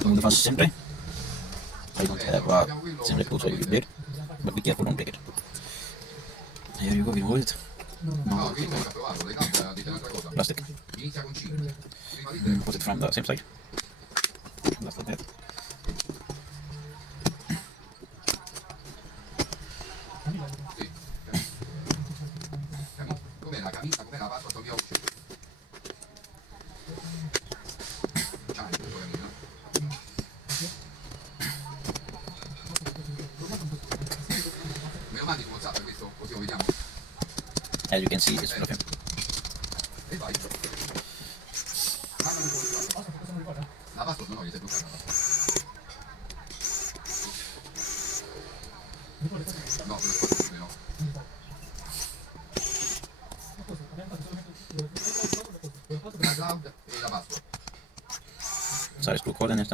So the first SIM tray. I don't have a SIM tray so you did, but be careful, don't break it. Here you go, we hold it. No, plastic. Put it from the same side. Just like that. As you can see, it's full of him. Sai screw cord and it's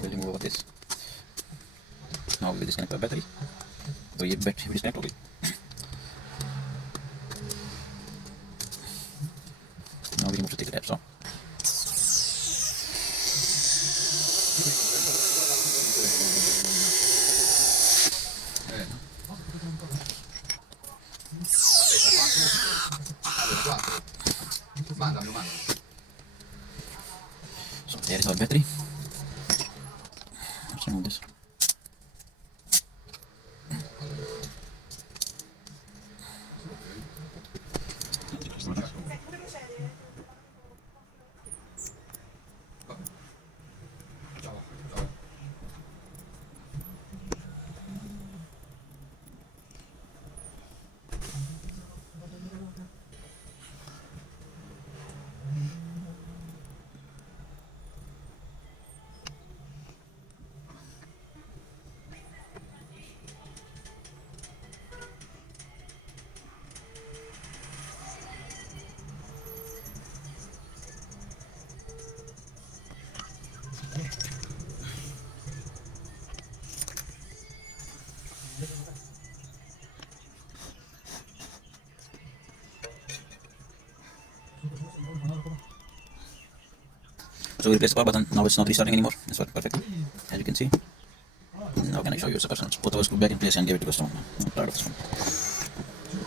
we'll remove over this. Now we disconnect the battery. So ये battery disconnect हो गई. Now we remove the take the tabs off. So there is our battery. Let's remove this. So we replace the power button. Now it's not restarting anymore. It's working perfectly, as you can see. Now can I show you the person? Put our screw back in place and give it to customer. I'm proud of this one.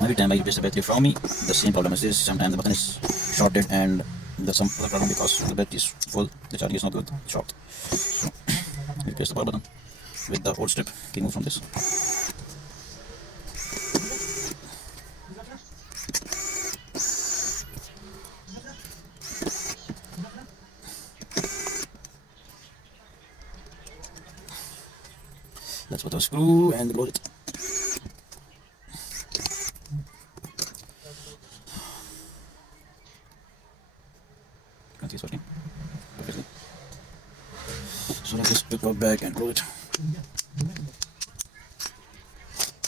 Every time I replace the battery from me, the same problem is this. Sometimes the button is shorted and there's some other problem because the battery is full. The charging is not good. Short. So replace the power button with the old strip. Remove from this. Let's put a screw and close it. Can see it's working perfectly. So let's just put it back and close it.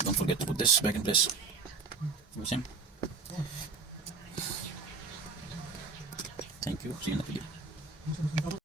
Don't forget to put this back in place. Same. Thank you. See you in the video.